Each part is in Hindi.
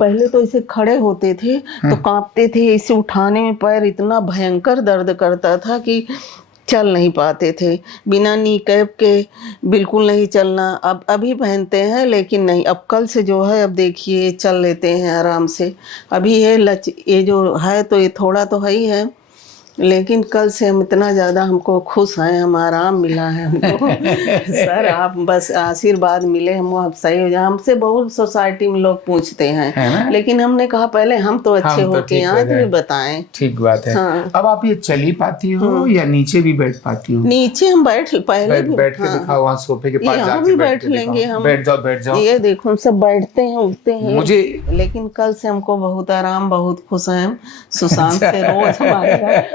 पहले तो इसे खड़े होते थे तो कांपते थे, इसे उठाने में पैर इतना भयंकर दर्द करता था कि चल नहीं पाते थे। बिना नी कैप के बिल्कुल नहीं चलना। अब अभी पहनते हैं लेकिन नहीं, अब कल से जो है अब देखिए चल लेते हैं आराम से। अभी ये जो है तो ये थोड़ा तो है ही है, लेकिन कल से हम इतना ज़्यादा हमको खुश हैं, हम आराम मिला है हमको। सर आप बस आशीर्वाद मिले, हम अब सही हो जाए। हमसे बहुत सोसाइटी में लोग पूछते हैं, लेकिन हमने कहा पहले हम तो अच्छे होके यहाँ भी बताएं। ठीक बात है। हाँ। अब आप ये चली पाती हो या नीचे भी बैठ पाती हो? नीचे हम पहले बैठ के दिखाओ, वहाँ सोफे के पास यहाँ भी बैठ लेंगे हम। बैठ जाओ। ये देखो हम सब बैठते हैं उठते हैं मुझे लेकिन कल से हमको बहुत आराम, बहुत खुश हैं। सुशांत से रोज हमारे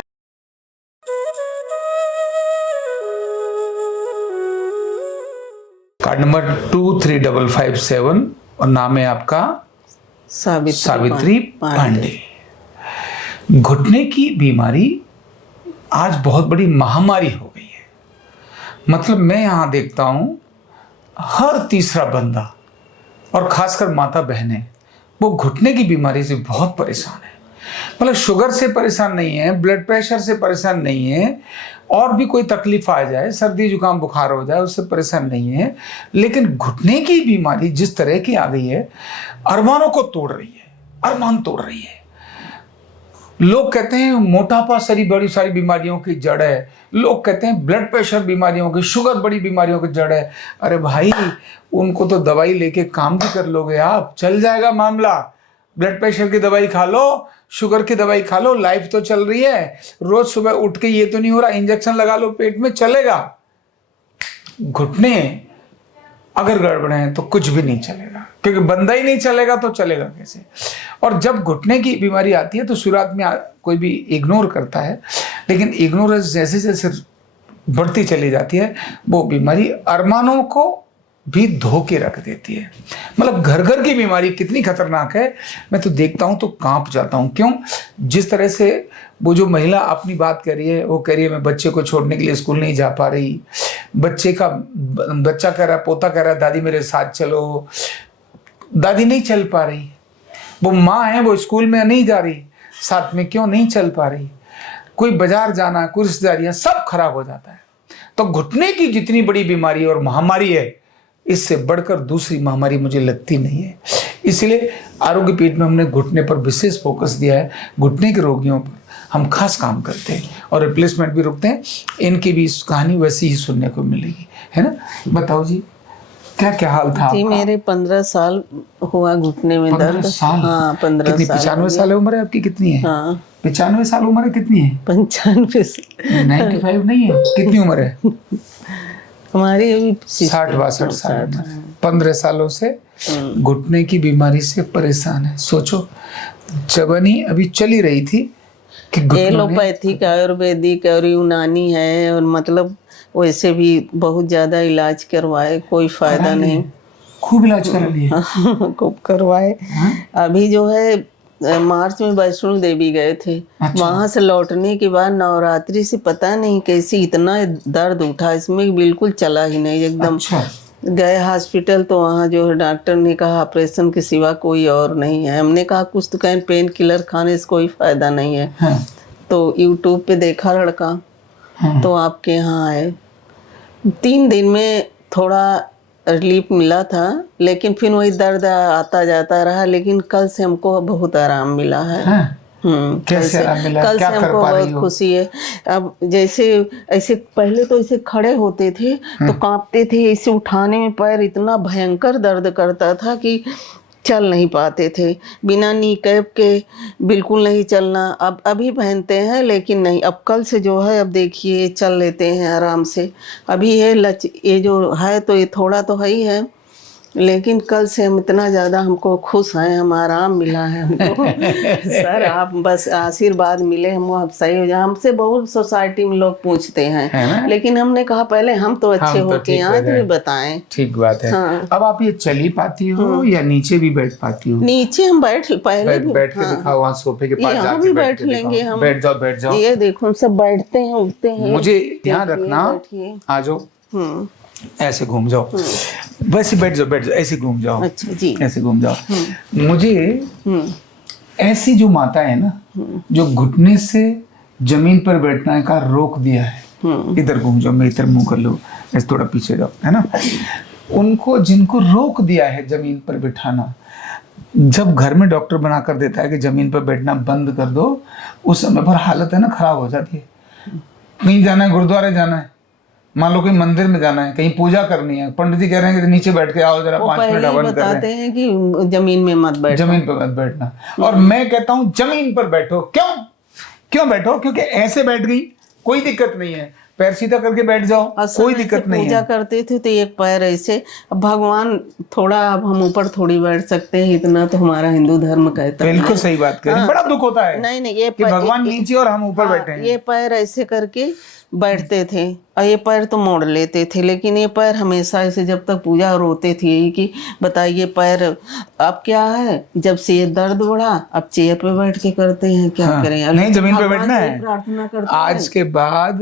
कार्ड नंबर 23557 और नाम है आपका सावित्री पांडे। घुटने की बीमारी आज बहुत बड़ी महामारी हो गई है। मतलब मैं यहां देखता हूं हर तीसरा बंदा और खासकर माता बहनें वो घुटने की बीमारी से बहुत परेशान है। मतलब शुगर से परेशान नहीं है, ब्लड प्रेशर से परेशान नहीं है, और भी कोई तकलीफ आ जाए, सर्दी जुकाम बुखार हो जाए, उससे परेशान नहीं है, लेकिन घुटने की बीमारी जिस तरह की आ गई है अरमानों को तोड़ रही है, अरमान तोड़ रही है। लोग कहते हैं मोटापा सारी बड़ी सारी बीमारियों की जड़ है, लोग कहते हैं ब्लड प्रेशर बीमारियों की, शुगर बड़ी बीमारियों की जड़ है। अरे भाई उनको तो दवाई लेके काम भी कर लोगे आप, चल जाएगा मामला। ब्लड प्रेशर की दवाई खा लो, शुगर की दवाई खा लो, लाइफ तो चल रही है। रोज सुबह उठ के ये तो नहीं हो रहा इंजेक्शन लगा लो पेट में, चलेगा। घुटने अगर गड़बड़ है तो कुछ भी नहीं चलेगा, क्योंकि बंदा ही नहीं चलेगा तो चलेगा कैसे। और जब घुटने की बीमारी आती है तो शुरुआत में कोई भी इग्नोर करता है, लेकिन इग्नोरेंस जैसे जैसे बढ़ती चली जाती है वो बीमारी अरमानों को भी धो के रख देती है। मतलब घर घर की बीमारी कितनी खतरनाक है, मैं तो देखता हूं तो कांप जाता हूं। क्यों? जिस तरह से वो जो महिला अपनी बात कर रही है, वो कह रही है मैं बच्चे को छोड़ने के लिए स्कूल नहीं जा पा रही, बच्चा कह रहा, पोता कह रहा दादी मेरे साथ चलो, दादी नहीं चल पा रही। वो माँ है, वो स्कूल में नहीं जा रही, साथ में क्यों नहीं चल पा रही। कोई बाजार जाना, कोई रिश्तेदारियां, सब खराब हो जाता है। तो घुटने की जितनी बड़ी बीमारी और महामारी है, इससे बढ़कर दूसरी महामारी मुझे लगती नहीं है। इसलिए आरोग्य पीठ में हमने घुटने पर विशेष फोकस दिया है। घुटने के रोगियों पर हम खास काम करते हैं और रिप्लेसमेंट भी रुकते हैं। इनकी भी कहानी वैसी ही सुनने को मिलेगी, है ना। बताओ जी क्या क्या हाल था जी? मेरे 15 साल हुआ घुटने में दर्द। 15 साल? हाँ 15 कितनी? साल। 95 साल उम्र है आपकी? कितनी है? हाँ 95 साल उम्र है। कितनी है? 95। 95 नहीं है, कितनी उम्र है? हमारी अभी 60-62 साल। 15 सालों से घुटने की बीमारी से परेशान है। सोचो जवानी अभी चली रही थी कि एलोपैथिक, आयुर्वेदिक और यूनानी है, और मतलब वैसे भी बहुत ज्यादा इलाज करवाए, कोई फायदा नहीं। खूब इलाज करा लिए? खूब करवाए। अभी जो है मार्च में वैष्णो देवी गए थे। अच्छा। वहां से लौटने के बाद नवरात्रि से पता नहीं कैसे इतना दर्द उठा, इसमें बिल्कुल चला ही नहीं एकदम। अच्छा। गए हॉस्पिटल तो वहाँ जो है डॉक्टर ने कहा ऑपरेशन के सिवा कोई और नहीं है। हमने कहा कुछ तो कहें पेन किलर खाने से कोई फायदा नहीं है। हाँ। तो यूट्यूब पे देखा लड़का, तो आपके यहाँ आए। 3 दिन में थोड़ा रिलीफ मिला था, लेकिन फिर वही दर्द आता जाता रहा। लेकिन कल से हमको बहुत आराम मिला है। हाँ। कैसे आराम मिला? कल क्या से कर हमको पा रही बहुत हो? खुशी है। अब जैसे ऐसे पहले तो ऐसे खड़े होते थे तो कांपते थे, इसे उठाने में पैर इतना भयंकर दर्द करता था कि चल नहीं पाते थे। बिना नी कैप के बिल्कुल नहीं चलना। अब अभी पहनते हैं लेकिन नहीं, अब कल से जो है अब देखिए चल लेते हैं आराम से। अभी ये जो है तो ये थोड़ा तो है ही है, लेकिन कल से हम इतना ज़्यादा हमको खुश हैं, हम आराम मिला है हमको। सर आप बस आशीर्वाद मिले, हम अब सही हो जाए। हमसे बहुत सोसाइटी में लोग पूछते हैं, लेकिन हमने कहा पहले हम तो अच्छे होके यहाँ भी बताएं। ठीक बात है। हाँ। अब आप ये चली पाती हो या नीचे भी बैठ पाती हो? नीचे हम पहले बैठ के दिखाओ, वहाँ सोफे के पास यहाँ भी बैठ लेंगे हम। बैठ जाओ। ये देखो हम सब बैठते हैं उठते हैं। मुझे ध्यान रखना, आ जाओ। ऐसे घूम जाओ, बस बैठ जाओ, ऐसे घूम जाओ। अच्छा जी। ऐसे घूम जाओ। मुझे ऐसी जो माता है ना, जो घुटने से जमीन पर बैठने का रोक दिया है, इधर घूम जाओ, मैं इधर मुंह कर लो, ऐसे थोड़ा पीछे जाओ, है ना, उनको जिनको रोक दिया है जमीन पर बैठाना, जब घर में डॉक्टर बना कर देता है कि जमीन पर बैठना बंद कर दो, उस समय पर हालत है ना खराब हो जाती है। कहीं जाना है, गुरुद्वारे जाना है, मान लो कहीं मंदिर में जाना है, कहीं पूजा करनी है, पंडित जी कह रहे हैं कि नीचे बैठ के आओ, जरा 5 मिनट हवन कर रहे बताते हैं कि जमीन में मत बैठो, जमीन पर मत बैठना। और मैं कहता हूं जमीन पर बैठो। क्यों बैठो? क्योंकि ऐसे बैठ गई कोई दिक्कत नहीं है, पैर सीधा करके बैठ जाओ, कोई दिक्कत नहीं है। पूजा करते थे तो एक पैर ऐसे, अब भगवान थोड़ा, अब हम ऊपर थोड़ी बैठ सकते हैं, इतना तो हमारा हिंदू धर्म कहता है। बिल्कुल सही बात कह रही, बड़ा दुख होता है नहीं ये कि भगवान नीचे और हम ऊपर बैठे हैं। ये पैर ऐसे करके बैठते थे और ये पैर तो मोड़ लेते थे, लेकिन ये पैर हमेशा ऐसे जब तक पूजा रोते थे यही कि बताइए पैर। अब क्या है, जब से ये दर्द बढ़ा अब चेयर पे बैठ के करते हैं, क्या करें। नहीं, जमीन पे बैठना है। प्रार्थना करते आज के बाद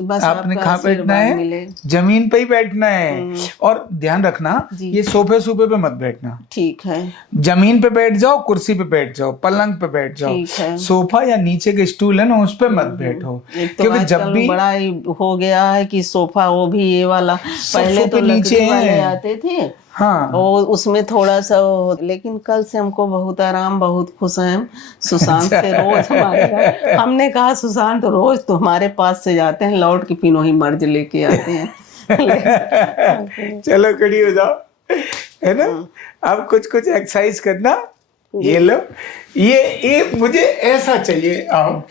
बस आपने कहाँ बैठना है? जमीन पे ही बैठना है। और ध्यान रखना, ये सोफे पे मत बैठना। ठीक है। जमीन पे बैठ जाओ, कुर्सी पे बैठ जाओ, पलंग पे बैठ जाओ, सोफा या नीचे के स्टूल है ना उस पे मत बैठो। क्योंकि जब भी बड़ा हो गया है कि सोफा, वो भी ये वाला, पहले तो नीचे वाले आते थे, हाँ, और उसमें थोड़ा सा लेकिन कल से हमको बहुत आराम, बहुत खुश हैं। सुशांत से रोज हमारे, हमने कहा सुशांत रोज तो हमारे पास से जाते हैं, लौट के पिनोही मर्ज लेके आते हैं। चलो खड़ी हो जाओ, है ना। अब कुछ एक्सरसाइज करना। ये लो, ये मुझे ऐसा चाहिए, आओ,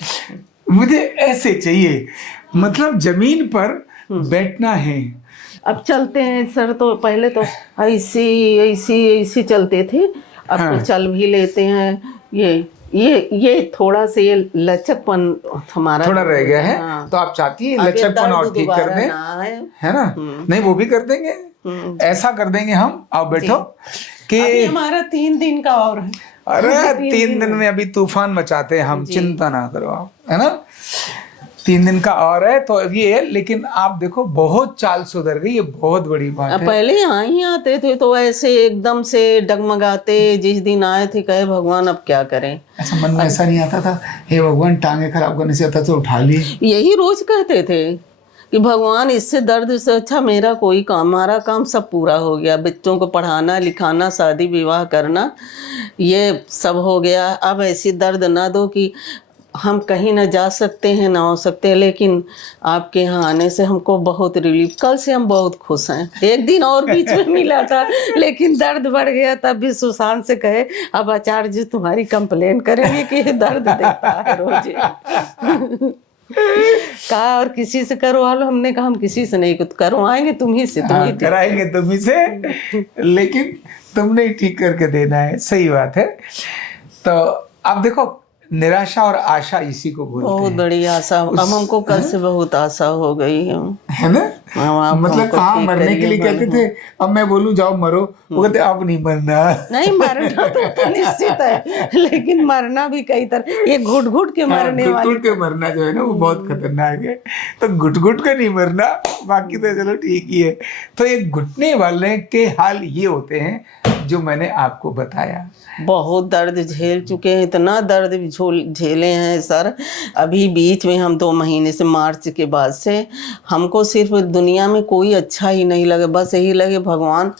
मुझे ऐसे चाहिए, मतलब जमीन पर बैठना है। अब चलते हैं सर, तो पहले तो ऐसी चलते थे, अब तो चल भी लेते हैं। ये थोड़ा से ये लचकपन हमारा थोड़ा रह गया है। हाँ। तो आप चाहती है लचकपन और ठीक कर दें, है ना? नहीं, वो भी कर देंगे, ऐसा कर देंगे हम। आओ बैठो कि अभी हमारा 3 दिन का और है। अरे 3 दिन में अभी तूफान मचाते हैं हम, चिंता ना करो आप, है ना। 3 दिन का और है तो ये है। लेकिन आप देखो बहुत चाल सुधर गई, ये बहुत बड़ी बात है। पहले यहाँ ही आते थे तो ऐसे एकदम से डगमगाते, जिस दिन आए थे कहे भगवान अब क्या करें। ऐसा मन में ऐसा नहीं आता था, हे भगवान टांगे खराब करने से आता तो उठा लिए। यही रोज कहते थे कि भगवान इससे दर्द से अच्छा मेरा कोई काम, हमारा काम सब पूरा हो गया, बच्चों को पढ़ाना लिखाना, शादी विवाह करना, ये सब हो गया। अब ऐसी दर्द ना दो कि हम कहीं ना जा सकते हैं ना हो सकते हैं। लेकिन आपके यहाँ आने से हमको बहुत रिलीफ, कल से हम बहुत खुश हैं। एक दिन और बीच में मिला था लेकिन दर्द बढ़ गया, तब भी सुशांत से कहे अब आचार्य जी तुम्हारी कंप्लेन करेंगे कि ये दर्द देता है रोज। कहा और किसी से करवा लो, हमने कहा हम किसी से नहीं करवाएंगे, तुम्ही से, तुम्ही कराएंगे तुम्ही से, लेकिन तुमने ठीक करके देना है। सही बात है। तो अब देखो, निराशा और आशा इसी को बोलते हैं। बहुत बड़ी आशा। अब हमको कल से बहुत आशा हो गई है ना। मतलब कहाँ मरने के लिए कहते थे, अब मैं बोलूं जाओ मरो, वो कहते अब नहीं मरना। नहीं, मरना तो निश्चित है, लेकिन मरना भी कई तरह, ये घुट घुट के मरने वाले, घुट के मरना जो है ना वो बहुत खतरनाक है। तो घुट घुट के नहीं मरना, बाकी तो चलो ठीक ही है। तो ये घुटने वाले के हाल ये होते हैं जो मैंने आपको बताया। बहुत दर्द झेल चुके हैं, इतना दर्द झेले हैं सर। अभी बीच में हम 2 महीने से, मार्च के बाद से हमको सिर्फ दुनिया में कोई अच्छा ही नहीं लगे, बस यही लगे भगवान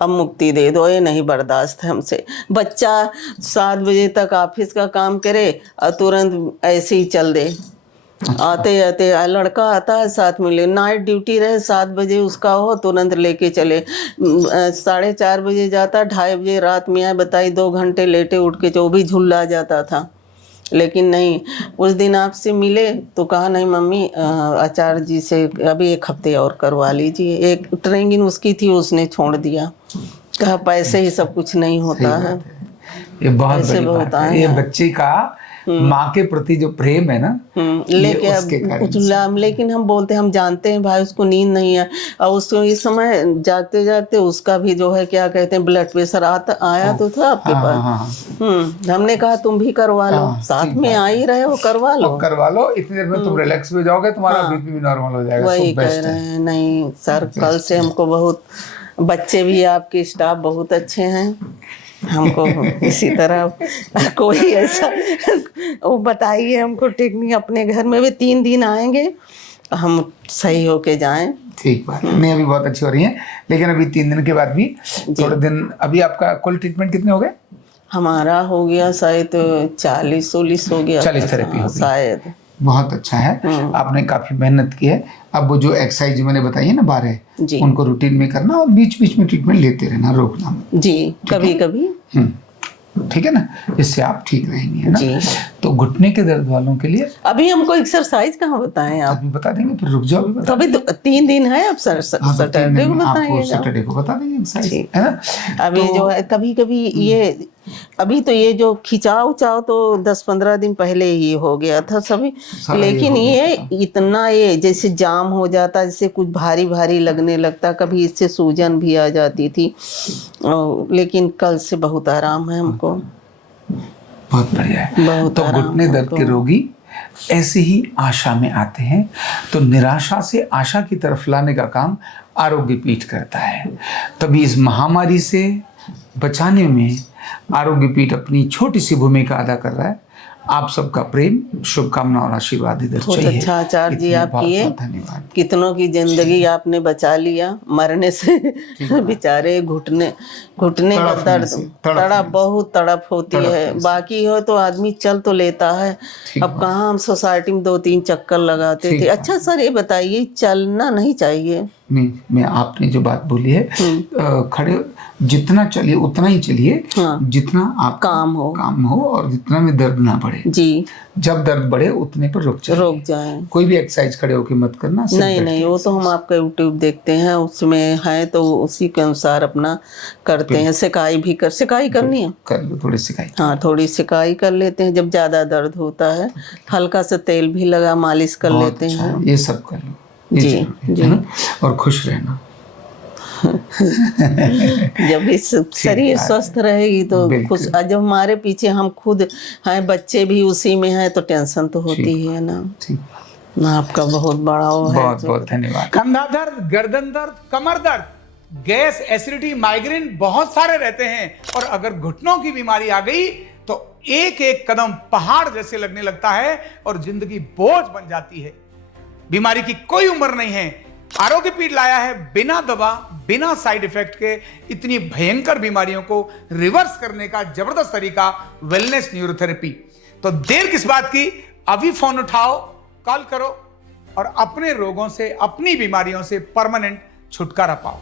अब मुक्ति दे दो, ये नहीं बर्दाश्त है हमसे। बच्चा 7 बजे तक ऑफिस का काम करे और तुरंत ऐसे ही चल दे, आते आते लड़का आता है 7 मिले, नाइट ड्यूटी रहे 7 बजे उसका हो, तुरंत लेके चले, 4:30 बजे जाता, 2:30 बजे रात में आए, बताइए 2 घंटे लेटे उठ के, जो भी झुल्ला जाता था। लेकिन नहीं, उस दिन आपसे मिले तो कहा नहीं मम्मी, आचार्य जी से अभी 1 हफ्ते और करवा लीजिए। एक ट्रेनिंग उसकी थी, उसने छोड़ दिया, कहा पैसे ही सब कुछ नहीं होता है। ये बहुत ऐसे बड़ी बहुत बात है। आए ये हैं। बच्चे का माँ के प्रति जो प्रेम है ना, लेके ये उसके कारण से। लेकिन हम बोलते हैं, हम जानते हैं भाई उसको नींद नहीं है, और उसको इस समय जागते जागते उसका भी जो है क्या कहते हैं ब्लड प्रेशर आया तो था आपके हाँ, पास। हाँ, हाँ, हमने कहा तुम भी करवा लो, हाँ, साथ ठीक में बात आ ही रहे हो, करवा लो। और करवा लो, इतनी देर में तुम रिलैक्स भी हो जाओगे, तुम्हारा बीपी भी नॉर्मल हो जाएगा। वही सब कह बेस्ट रहे है। हैं। नहीं सर, कल से हमको बहुत, बच्चे भी आपके स्टाफ बहुत अच्छे हैं, हमको इसी तरह कोई ऐसा वो बताइए हमको टेक्निक। अपने घर में भी 3 दिन आएंगे, हम सही होके जाएं। ठीक बात है। नहीं, अभी बहुत अच्छी हो रही है, लेकिन अभी 3 दिन के बाद भी थोड़े दिन, अभी आपका कुल ट्रीटमेंट कितने हो गए? हमारा हो गया शायद 40-40 हो गया 40 थेरेपी हो गई। शायद। बहुत अच्छा है, आपने काफी मेहनत की है। अब वो जो एक्सरसाइज मैंने बताई है ना 12, जी उनको रूटीन में करना और बीच बीच में ट्रीटमेंट लेते रहना, रोकना मत। जी, कभी कभी। ठीक है ना, जिससे आप ठीक रहेंगे, है ना। जी। तो घुटने के दर्द वालों के लिए अभी हमको एक्सरसाइज कहाँ बताएं आप? अभी बता देंगे, फिर रुक जाओ, अभी बता तभी तो 3 दिन है, अब सैटरडे को आपको बताइएगा। सैटरडे को बता देंगे एक्सरसाइज, ठीक। है ना। अभी जो है कभी कभी ये, अभी तो ये जो खिंचाव उचाव तो 10-15 दिन पहले ही हो गया था सभी, सारा लेकिन ये हो ये इतना, ये जैसे जाम हो जाता, जैसे कुछ भारी भारी लगने लगता, कभी इससे सूजन भी आ जाती थी, लेकिन कल से बहुत आराम है हमको। बहुत बढ़िया है। बहुत तो आराम घुटने दर्द हमको। के रोगी ऐसे ही आशा में आते हैं, तो निराशा से आशा की तरफ लाने का काम आरोग्य पीठ करता है। तभी इस महामारी से बचाने में आरोग्य पीठ अपनी छोटी सी भूमिका अदा कर रहा है। आप सबका प्रेम, शुभकामना और आशीर्वाद इधर बहुत चाहिए। अच्छा आचार्य जी, आप बहुत किए, बहुत धन्यवाद। कितनों की जिंदगी आपने बचा लिया मरने से। बेचारे घुटने का तड़पने दर्द, से, तड़प, बहुत तड़प होती है। बाकी हो तो आदमी चल तो लेता है, अब कहाँ हम सोसाइटी में 2-3 चक्कर लगाते थे। अच्छा सर ये बताइए, चलना नहीं चाहिए? नहीं, मैं आपने जो बात बोली है, खड़े जितना चलिए उतना ही चलिए, जितना आप काम हो और जितना में दर्द ना बढ़े जी। जब दर्द बढ़े उतने पर रुक जाए। कोई भी एक्सरसाइज खड़े होकर मत करना। नहीं, वो तो हम आपका यूट्यूब देखते हैं, उसमें है तो उसी के अनुसार अपना करते हैं। सिकाई करनी है, कर लो थोड़ी सिकाई। हाँ, थोड़ी सिकाई कर लेते हैं। जब ज्यादा दर्द होता है हल्का सा तेल भी लगा मालिश कर लेते हैं। ये सब कर लो जी है ना, और खुश रहना। जब इस शरीर स्वस्थ रहेगी तो खुश। जब हमारे पीछे हम खुद हैं, बच्चे भी उसी में हैं, तो टेंशन तो होती ही है ना। आपका बहुत बड़ा वो है। बहुत बहुत धन्यवाद। कंधा दर्द, गर्दन दर्द, कमर दर्द, गैस, एसिडिटी, माइग्रेन बहुत सारे रहते हैं, और अगर घुटनों की बीमारी आ गई तो एक एक कदम पहाड़ जैसे लगने लगता है और जिंदगी बोझ बन जाती है। बीमारी की कोई उम्र नहीं है। आरोग्य पीठ लाया है बिना दवा, बिना साइड इफेक्ट के इतनी भयंकर बीमारियों को रिवर्स करने का जबरदस्त तरीका, वेलनेस न्यूरोथेरेपी। तो देर किस बात की, अभी फोन उठाओ, कॉल करो और अपने रोगों से, अपनी बीमारियों से परमानेंट छुटकारा पाओ।